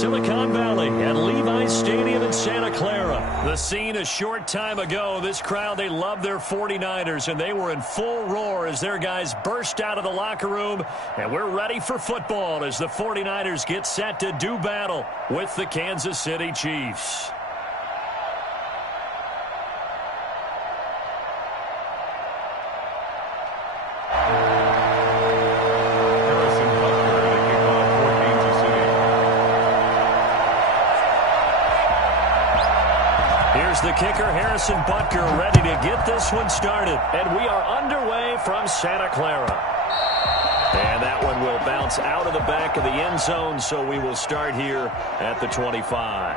Silicon Valley at Levi's Stadium in Santa Clara. The scene a short time ago. This crowd, they love their 49ers, and they were in full roar as their guys burst out of the locker room. And we're ready for football as the 49ers get set to do battle with the Kansas City Chiefs. Here's the kicker, Harrison Butker, ready to get this one started. And we are underway from Santa Clara. And that one will bounce out of the back of the end zone, so we will start here at the 25.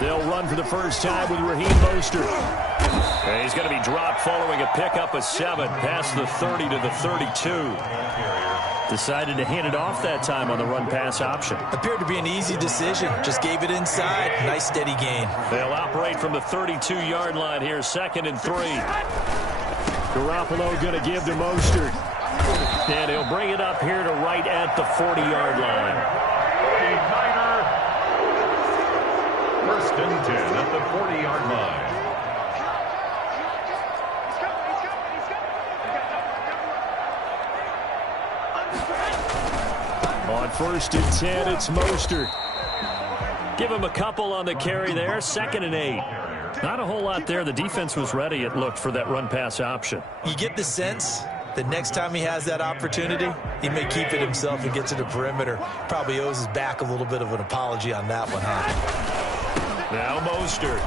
They'll run for the first time with Raheem Mostert. And he's going to be dropped following a pickup of 7 past the 30 to the 32. Decided to hand it off that time on the run-pass option. Appeared to be an easy decision. Just gave it inside. Nice steady gain. They'll operate from the 32-yard line here, 2nd and 3. Garoppolo going to give to Mostert. And he'll bring it up here to right at the 40-yard line. First and 10 at the 40-yard line. On 1st and 10, it's Mostert. Give him a couple on the carry there, 2nd and 8. Not a whole lot there. The defense was ready, it looked, for that run-pass option. You get the sense the next time he has that opportunity, he may keep it himself and get to the perimeter. Probably owes his back a little bit of an apology on that one, huh? Now Mostert.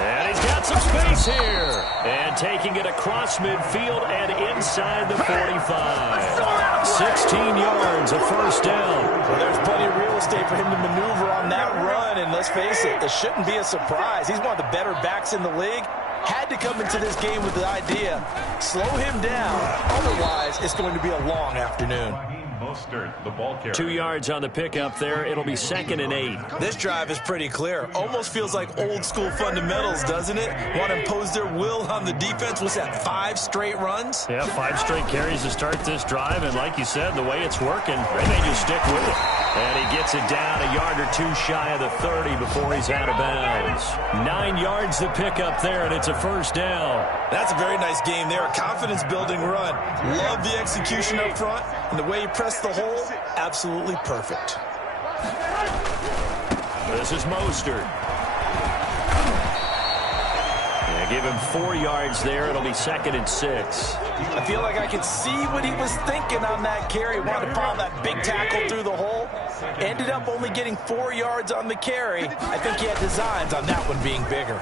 And he's got some space here. And taking it across midfield and inside the 45. 16 yards, a first down. Well, there's plenty of real estate for him to maneuver on that run. And let's face it, it shouldn't be a surprise. He's one of the better backs in the league. Had to come into this game with the idea, slow him down. Otherwise, it's going to be a long afternoon. The ball carrier. 2 yards on the pickup there. It'll be 2nd and 8. This drive is pretty clear. Almost feels like old school fundamentals, doesn't it? Want to impose their will on the defense. Was that 5 straight runs? Yeah, 5 straight carries to start this drive. And like you said, the way it's working, they may just stick with it. And he gets it down a yard or 2 shy of the 30 before he's out of bounds. 9 yards to pick up there, and it's a first down. That's a very nice game there. A confidence-building run. Love the execution up front, and the way he pressed the hole, absolutely perfect. This is Mostert. Yeah, give him 4 yards there. It'll be 2nd and 6. I feel like I could see what he was thinking on that carry. Wanted to pile that big tackle through the hole. Ended up only getting 4 yards on the carry. I think he had designs on that one being bigger.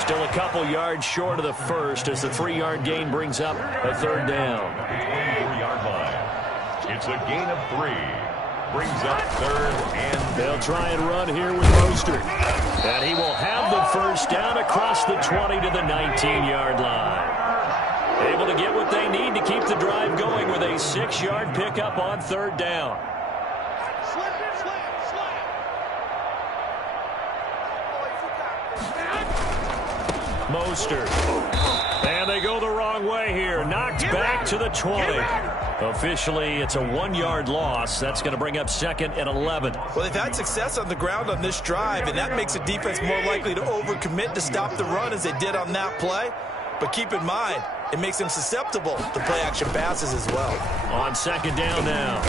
Still a couple yards short of the first as the 3-yard gain brings up a third down. 4-yard line. It's a gain of 3. Brings up 3rd and... They'll try and run here with Mostert. And he will have the first down across the 20 to the 19-yard line. Able to get what they need to keep the drive going with a 6-yard pickup on 3rd down. Mostert. And they go the wrong way here. Knocked back to the 20. Officially, it's a 1-yard loss. That's going to bring up 2nd and 11. Well, they've had success on the ground on this drive, and that makes a defense more likely to overcommit to stop the run as they did on that play. But keep in mind, it makes them susceptible to play-action passes as well. On 2nd down now,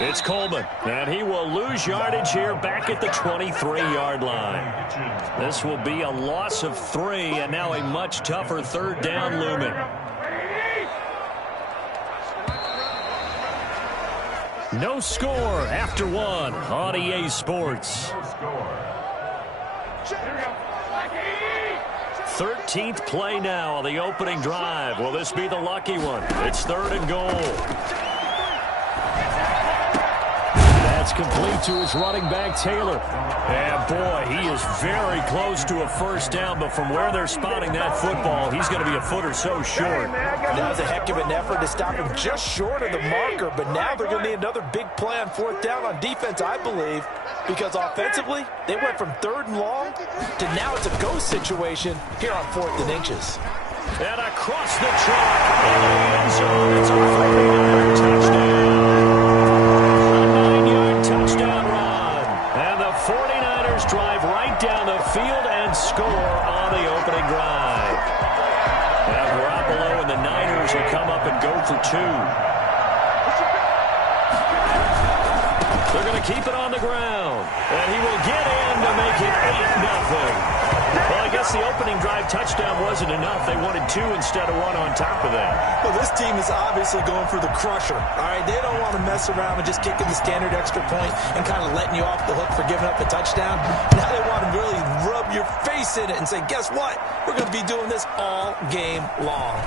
it's Coleman. And he will lose yardage here back at the 23-yard line. This will be a loss of 3, and now a much tougher 3rd down looming. No score after 1 on EA Sports. 13th play now on the opening drive. Will this be the lucky one? It's 3rd and goal. That's complete to his running back, Taylor. And, boy, he is very close to a first down, but from where they're spotting that football, he's going to be a foot or so short. That was a heck of an effort to stop him just short of the marker, but now they're going to need another big play on fourth down on defense, I believe, because offensively, they went from 3rd and long to now it's a go situation here on 4th and inches. And across the track in the end zone, it's a 49er touchdown. A 9-yard touchdown run. And the 49ers drive right down the field and score on the opening drive. Now Garoppolo and the Niners will come up and go for 2. They're going to keep it on the ground. And he will get in to make it 8-0. Well, I guess the opening drive touchdown wasn't enough. They wanted 2 instead of 1 on top of that. Well, this team is obviously going for the crusher. All right, they don't want to mess around with just kicking the standard extra point and kind of letting you off the hook for giving up the touchdown. Now they want to really rub your face in it and say, guess what? We're going to be doing this all game long.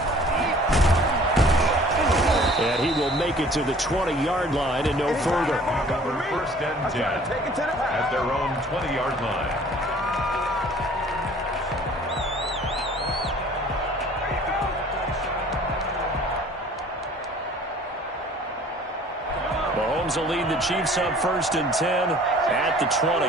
And he will make it to the 20-yard line and no further. First and 10 at their own 20-yard line. Mahomes will lead the Chiefs up 1st and 10 at the 20.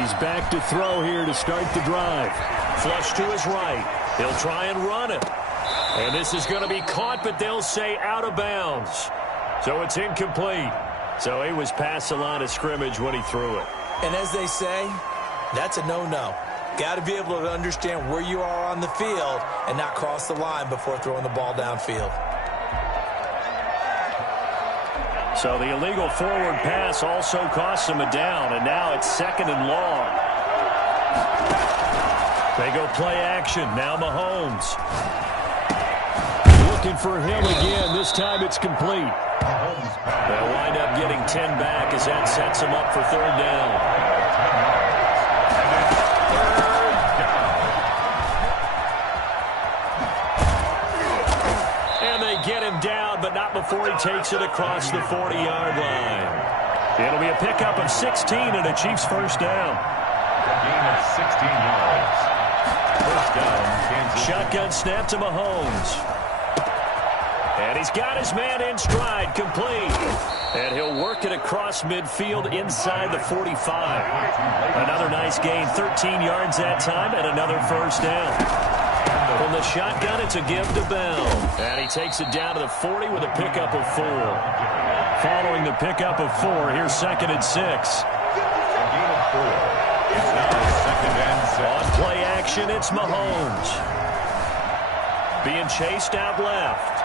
He's back to throw here to start the drive. Flush to his right. He'll try and run it. And this is going to be caught, but they'll say out of bounds. So it's incomplete. So he was past the line of scrimmage when he threw it. And as they say, that's a no-no. Got to be able to understand where you are on the field and not cross the line before throwing the ball downfield. So the illegal forward pass also costs him a down, and now it's 2nd and long. They go play action. Now Mahomes. Looking for him again. This time it's complete. They'll wind up getting 10 back as that sets him up for 3rd down. Get him down, but not before he takes it across the 40-yard line. It'll be a pickup of 16 and a Chiefs first down. Gain of 16 yards. First down, Kansas. Shotgun snap to Mahomes. And he's got his man in stride, complete. And he'll work it across midfield inside the 45. Another nice gain, 13 yards that time, and another first down. From the shotgun, it's a give to Bell. And he takes it down to the 40 with a pickup of 4. Following the pickup of 4, here's 2nd and 6. Gain of 4. It's now 2nd and 6. On play action, it's Mahomes. Being chased out left.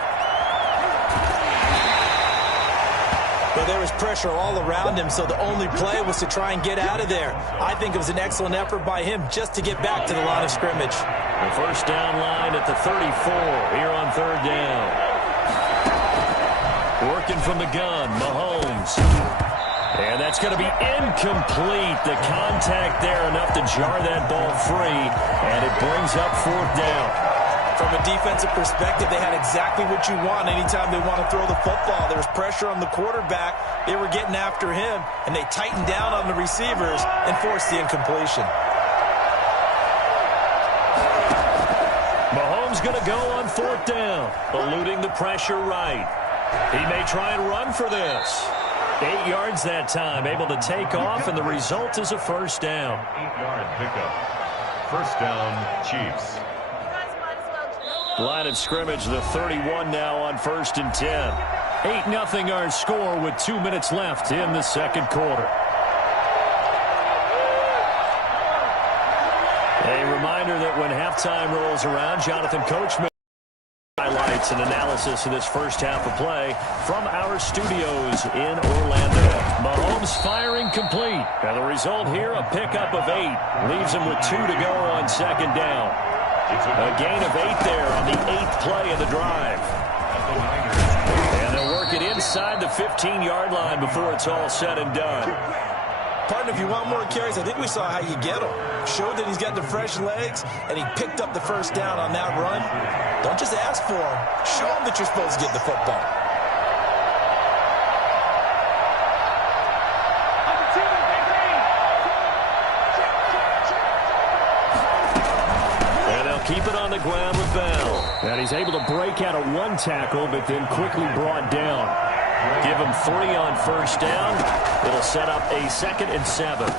But there was pressure all around him, so the only play was to try and get out of there. I think it was an excellent effort by him just to get back to the line of scrimmage. The first down line at the 34 here on 3rd down. Working from the gun, Mahomes. And that's going to be incomplete. The contact there enough to jar that ball free, and it brings up 4th down. From a defensive perspective, they had exactly what you want anytime they want to throw the football. There was pressure on the quarterback. They were getting after him, and they tightened down on the receivers and forced the incompletion. Mahomes going to go on 4th down, eluding the pressure right. He may try and run for this. 8 yards that time, able to take off, and the result is a first down. 8-yard pickup. First down, Chiefs. Line of scrimmage, the 31 now on 1st and 10. 8-0 our score with 2 minutes left in the 2nd quarter. A reminder that when halftime rolls around, Jonathan Coachman highlights and analysis of this first half of play from our studios in Orlando. Mahomes firing complete. And the result here, a pickup of 8. Leaves him with 2 to go on 2nd down. A gain of 8 there on the 8th play of the drive. And they'll work it inside the 15-yard line before it's all said and done. Partner, if you want more carries, I think we saw how you get them. Showed that he's got the fresh legs, and he picked up the first down on that run. Don't just ask for him. Show him that you're supposed to get the football. ground with Bell. And he's able to break out of one tackle, but then quickly brought down. Give him 3 on first down. It'll set up a 2nd and 7.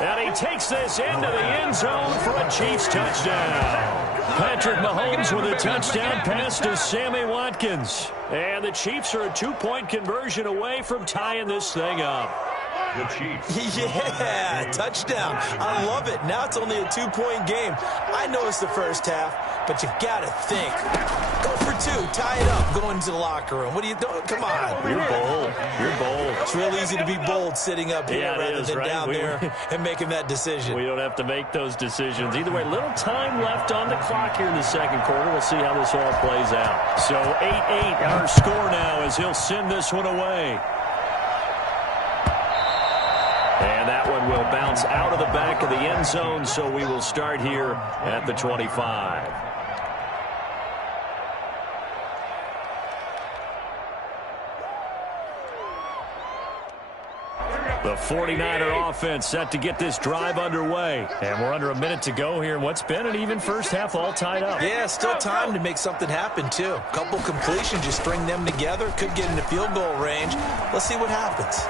And he takes this into the end zone for a Chiefs touchdown. Patrick Mahomes with a touchdown pass to Sammy Watkins. And the Chiefs are a 2-point conversion away from tying this thing up. The Chiefs. Yeah, touchdown. I love it. Now it's only a 2-point game. I know it's the first half, but you got to think. Go for 2. Tie it up. Go into the locker room. What are you doing? Come on. You're bold. You're bold. It's real easy to be bold sitting up here rather than right? down there and making that decision. We don't have to make those decisions. Either way, little time left on the clock here in the second quarter. We'll see how this all plays out. So 8-8 our score now as he'll send this one away. And that one will bounce out of the back of the end zone, so we will start here at the 25. The 49er offense set to get this drive underway. And we're under a minute to go here in what's been an even first half all tied up. Yeah, still time to make something happen, too. Couple completions, you string them together, could get into field goal range. Let's see what happens.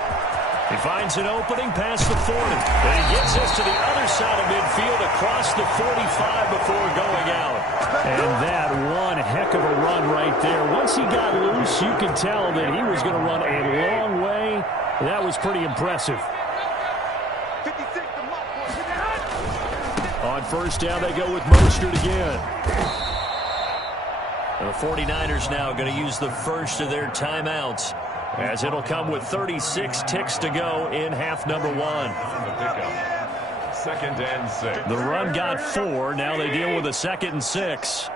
He finds an opening past the 40. And he gets us to the other side of midfield across the 45 before going out. And that one heck of a run right there. Once he got loose, you could tell that he was going to run a long way. That was pretty impressive. On first down, they go with Mostert again. And the 49ers now going to use the first of their timeouts, as it'll come with 36 ticks to go in half number 1. 2nd and 6. The run got 4. Now they deal with a 2nd and 6.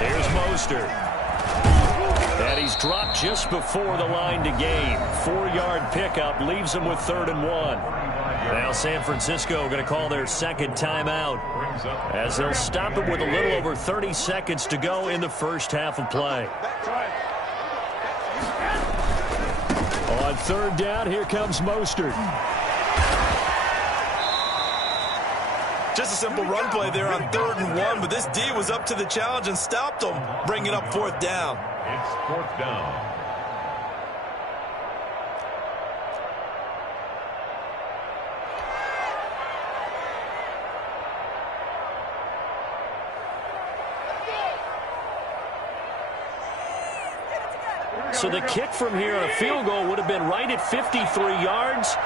Here's Mostert. And he's dropped just before the line to gain. 4-yard pickup leaves him with 3rd and 1. Now San Francisco going to call their second timeout, as they'll stop it with a little over 30 seconds to go in the first half of play. On 3rd down, here comes Mostert. Just a simple run play there on 3rd and 1, but this D was up to the challenge and stopped them, bringing up 4th down. It's 4th down. So the kick from here on a field goal would have been right at 53 yards,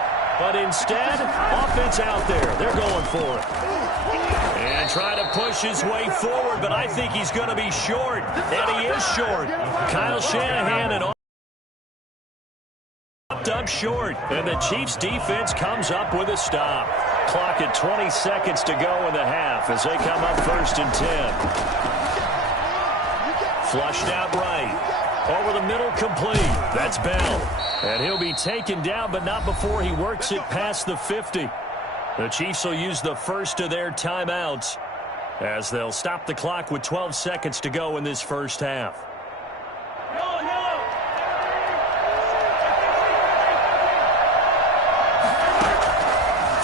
but instead, offense out there. They're going for it. And trying to push his way forward, but I think he's going to be short. And he is short. Kyle Shanahan and up short. And the Chiefs defense comes up with a stop. Clock at 20 seconds to go in the half as they come up 1st and 10. Flushed out right. Over the middle, complete. That's Bell. And he'll be taken down, but not before he works it past the 50. The Chiefs will use the first of their timeouts, as they'll stop the clock with 12 seconds to go in this first half.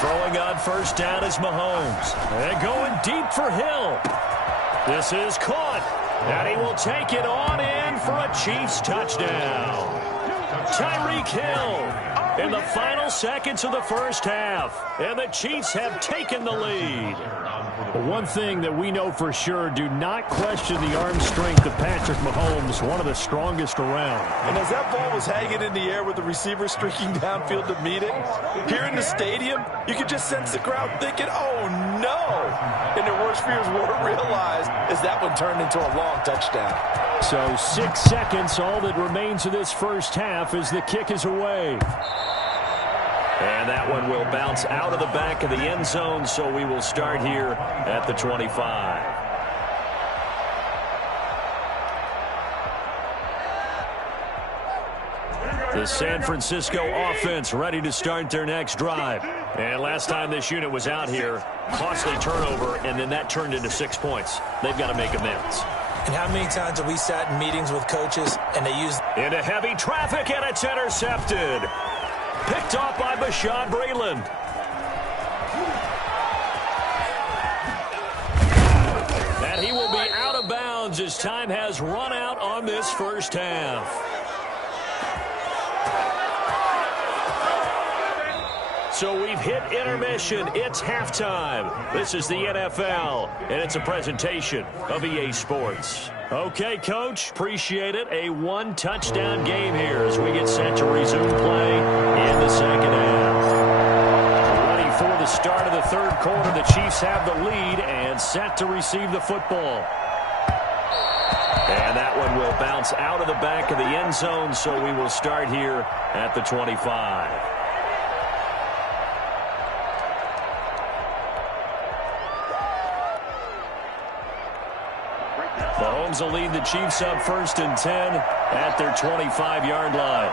Throwing on first down is Mahomes. And going deep for Hill. This is caught. And he will take it on in for a Chiefs touchdown. Tyreek Hill in the final seconds of the first half. And the Chiefs have taken the lead. One thing that we know for sure, do not question the arm strength of Patrick Mahomes, one of the strongest around. And as that ball was hanging in the air with the receiver streaking downfield to meet it, here in the stadium, you could just sense the crowd thinking, oh no! And their worst fears were realized as that one turned into a long touchdown. So 6 seconds, all that remains of this first half as the kick is away. And that one will bounce out of the back of the end zone, so we will start here at the 25. The San Francisco offense ready to start their next drive. And last time this unit was out here, costly turnover, and then that turned into 6 points. They've got to make amends. And how many times have we sat in meetings with coaches and they use... Into heavy traffic, and it's intercepted. Picked off by Bashaud Breeland. as time has run out on this first half. So we've hit intermission. It's halftime. This is the NFL, and it's a presentation of EA Sports. Okay, Coach, appreciate it. A one-touchdown game here as we get set to resume play in the second half. Ready for the start of the third quarter. The Chiefs have the lead and set to receive the football. And that one will bounce out of the back of the end zone, so we will start here at the 25. Mahomes will lead the Chiefs up 1st and 10 at their 25-yard line.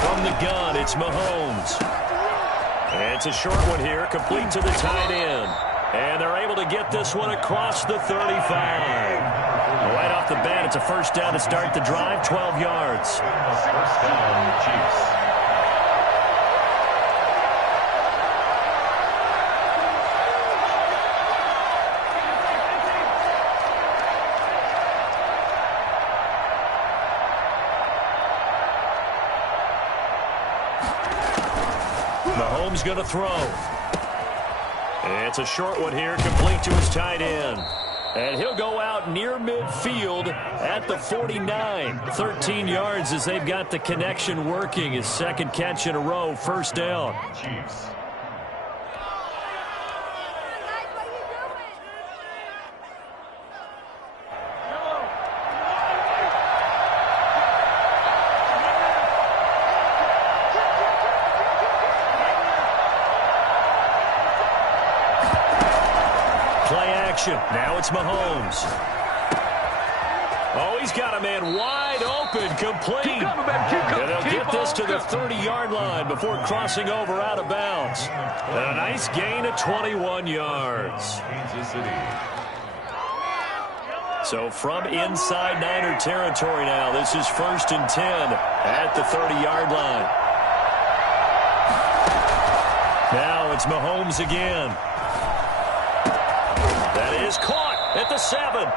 From the gun, it's Mahomes. And it's a short one here, complete to the tight end. And they're able to get this one across the 35. Right off the bat, it's a first down to start the drive, 12 yards. First down, Chiefs. Mahomes going to throw. It's a short one here, complete to his tight end. And he'll go out near midfield at the 49. 13 yards as they've got the connection working. His second catch in a row, first down. Chiefs. Now it's Mahomes. Oh, he's got a man wide open, complete. And they'll get this to the 30-yard line before crossing over out of bounds. And a nice gain of 21 yards. Kansas City. So from inside Niner territory now, this is 1st and 10 at the 30-yard line. Now it's Mahomes again. That is caught at the 7.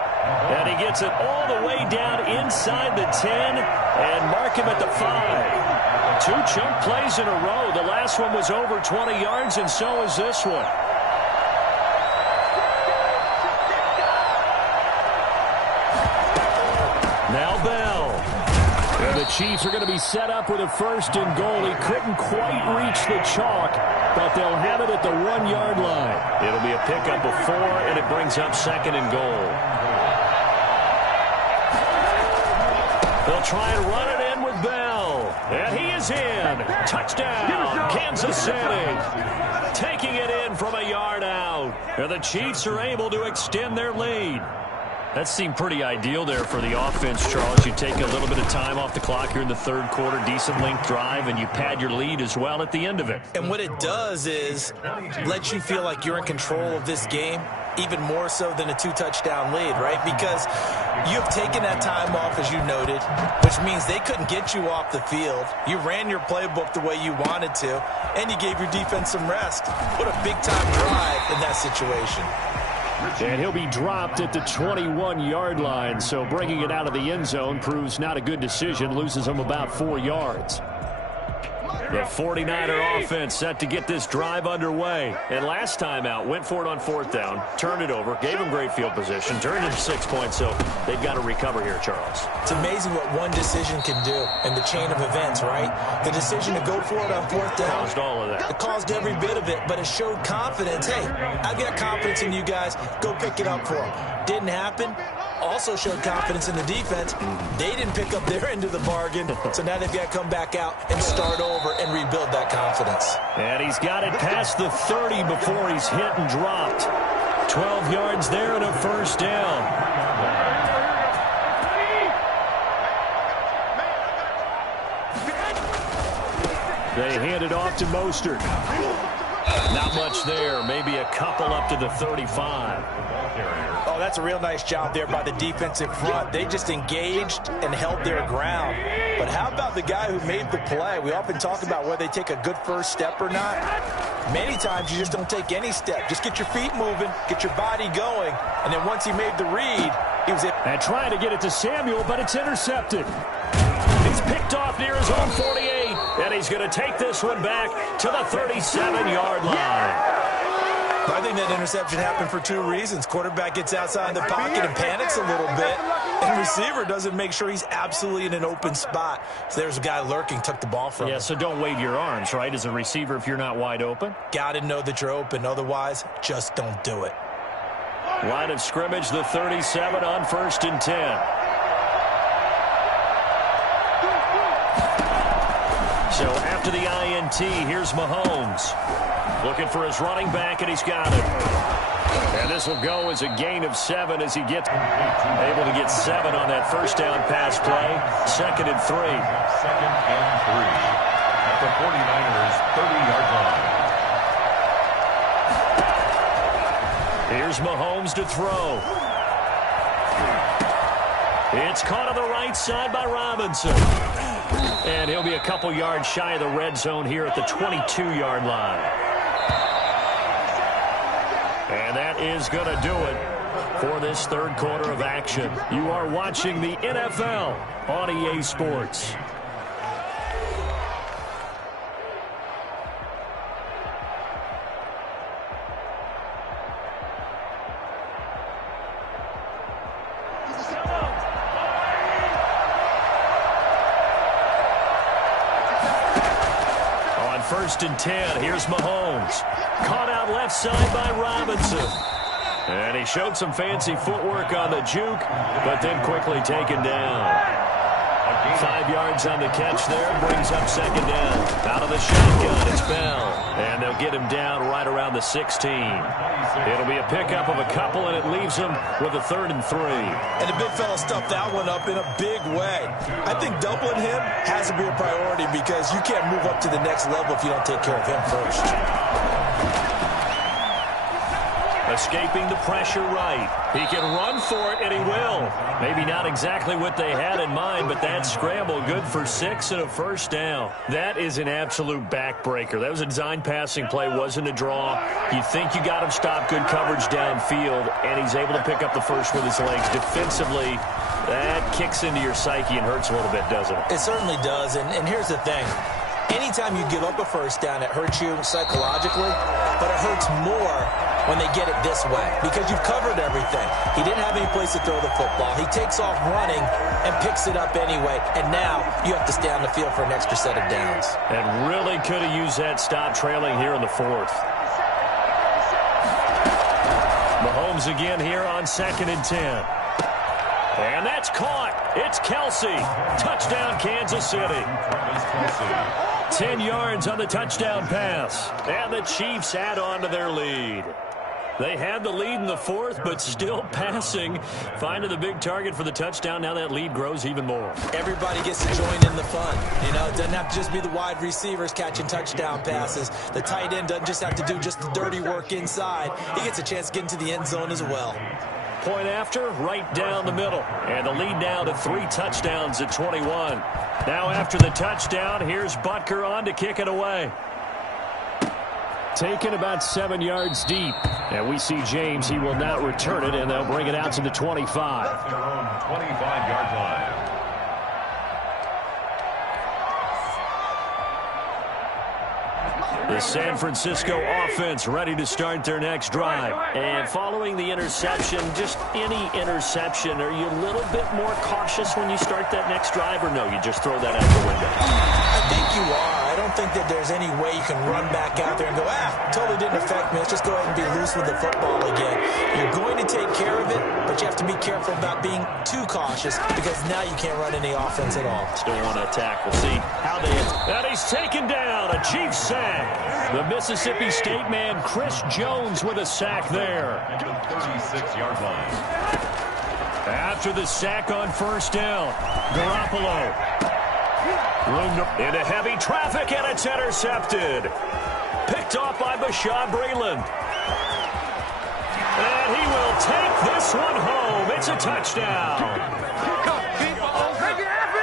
And he gets it all the way down inside the 10 and mark him at the 5. 2 chunk plays in a row. The last one was over 20 yards, and so is this one. Now Bell. And the Chiefs are going to be set up with a 1st and goal. He couldn't quite reach the chalk, but they'll have it at the 1-yard line. It'll be a pickup of 4, and it brings up 2nd and goal. They'll try and run it in with Bell. And he is in. Touchdown, Kansas City. Taking it in from a yard out. And the Chiefs are able to extend their lead. That seemed pretty ideal there for the offense, Charles. You take a little bit of time off the clock here in the third quarter, decent length drive, and you pad your lead as well at the end of it. And what it does is let you feel like you're in control of this game, even more so than a 2-touchdown lead, right? Because you've taken that time off, as you noted, which means they couldn't get you off the field. You ran your playbook the way you wanted to, and you gave your defense some rest. What a big-time drive in that situation. And he'll be dropped at the 21-yard line, so bringing it out of the end zone proves not a good decision, loses him about 4 yards. The 49er offense set to get this drive underway. And last time out, went for it on 4th down, turned it over, gave them great field position, turned it to 6 points, so they've got to recover here, Charles. It's amazing what one decision can do in the chain of events, right? The decision to go for it on 4th down. Caused all of that. It caused every bit of it, but it showed confidence. Hey, I've got confidence in you guys. Go pick it up for them. Didn't happen. Also showed confidence in the defense. They didn't pick up their end of the bargain, so now they've got to come back out and start over and rebuild that confidence. And he's got it past the 30 before he's hit and dropped. 12 yards there and a 1st down. They hand it off to Mostert. Not much there. Maybe a couple up to the 35. Oh, that's a real nice job there by the defensive front. They just engaged and held their ground. But how about the guy who made the play? We often talk about whether they take a good first step or not. Many times you just don't take any step. Just get your feet moving, get your body going, and then once he made the read, he was in. And trying to get it to Samuel, but it's intercepted. He's picked off near his own 48, and he's going to take this one back to the 37-yard line. I think that interception happened for two reasons. Quarterback gets outside the pocket and panics a little bit, and receiver doesn't make sure he's absolutely in an open spot. So there's a guy lurking, took the ball from him. Yeah, so don't wave your arms, right, as a receiver if you're not wide open. Got to know that you're open. Otherwise, just don't do it. Line of scrimmage, the 37 on 1st and 10. So after the INT, here's Mahomes. Looking for his running back, and he's got it. And this will go as a gain of 7 as he gets able to get 7 on that first down pass play. 2nd and 3. 2nd and 3. At the 49ers' 30-yard line. Here's Mahomes to throw. It's caught on the right side by Robinson. And he'll be a couple yards shy of the red zone here at the 22-yard line. And that is going to do it for this third quarter of action. You are watching the NFL on EA Sports. On 1st and 10, here's Mahomes. Caught out left side by Robinson. And he showed some fancy footwork on the juke, but then quickly taken down. 5 yards on the catch there, brings up 2nd down. Out of the shotgun, it's Bell. And they'll get him down right around the 16. It'll be a pickup of a couple, and it leaves him with a 3rd and 3. And the big fella stuffed that one up in a big way. I think doubling him has to be a priority because you can't move up to the next level if you don't take care of him first. Escaping the pressure right. He can run for it, and he will. Maybe not exactly what they had in mind, but that scramble good for 6 and a first down. That is an absolute backbreaker. That was a design passing play, wasn't a draw. You think you got him stopped, good coverage downfield, and he's able to pick up the first with his legs. Defensively, that kicks into your psyche and hurts a little bit, doesn't it? It certainly does, and here's the thing. Anytime you give up a first down, it hurts you psychologically, but it hurts more when they get it this way because you've covered everything. He didn't have any place to throw the football. He takes off running and picks it up anyway, and now you have to stay on the field for an extra set of downs. And really could have used that stop trailing here in the 4th. Mahomes again here on 2nd and 10. And that's caught. It's Kelsey. Touchdown, Kansas City. 10 yards on the touchdown pass. And the Chiefs add on to their lead. They had the lead in the 4th, but still passing. Finding the big target for the touchdown. Now that lead grows even more. Everybody gets to join in the fun. You know, it doesn't have to just be the wide receivers catching touchdown passes. The tight end doesn't just have to do just the dirty work inside. He gets a chance to get into the end zone as well. Point after, right down the middle. And the lead now to 3 touchdowns at 21. Now after the touchdown, here's Butker on to kick it away. Taken about 7 yards deep. And we see James. He will not return it, and they'll bring it out to the 25. At their own 25-yard line. The San Francisco offense ready to start their next drive. And following the interception, just any interception, are you a little bit more cautious when you start that next drive, or no, you just throw that out the window? I think you are. I don't think that there's any way you can run back out there and go, totally didn't affect me. Let's just go ahead and be loose with the football again. You're going to take care of it, but you have to be careful about being too cautious because now you can't run any offense at all. Still want to attack. We'll see how they... And he's taken down. A Chiefs sack. The Mississippi State man, Chris Jones, with a sack there. At the 36-yard line. After the sack on first down, Garoppolo. Into heavy traffic, and it's intercepted. Picked off by Bashaud Breeland. And he will take this one home. It's a touchdown.